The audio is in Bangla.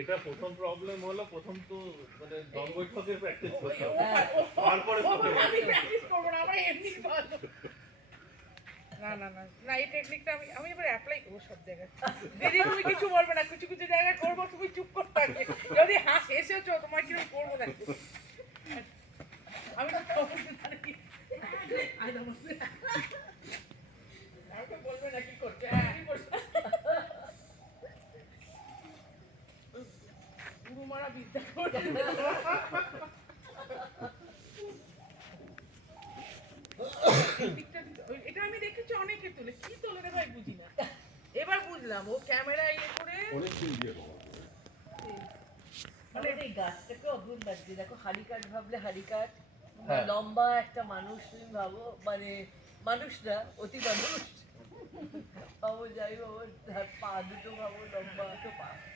এটা প্রথম প্রবলেম হলো, প্রথম তো মানে দম বৈঠকের প্র্যাকটিস করতে হবে, তারপরে আমি প্র্যাকটিস করবো না, আমার এমনি ভালো। না না না না, এই টেকনিকটা আমি এবার অ্যাপ্লাই করবো সব জায়গায়। দিদি তুমি কিছু বলবে না, কিছু কিছু জায়গায় করবো, তুমি চুপ করে থাকবে। যদি এসেছো তোমার কি আমি করবো না, আমি তো আমাকে বলবে না কি করছে। গুরু মারা বিদ্যা করছে। এটা আমি দেখেছি অনেকে তুলে, কি তোলে রে ভাই বুঝি না। এবার বুঝলাম ও ক্যামেরা ইয়ে করে মানে এই গাছটাকে অদ্ভুত লাগছে। দেখো হারিকাট ভাবলে হারিকাট, লম্বা একটা মানুষ তুমি ভাবো, মানে মানুষ না অতি মানুষ ভাবো, যাই ভাবো, পা দুটো ভাবো লম্বা,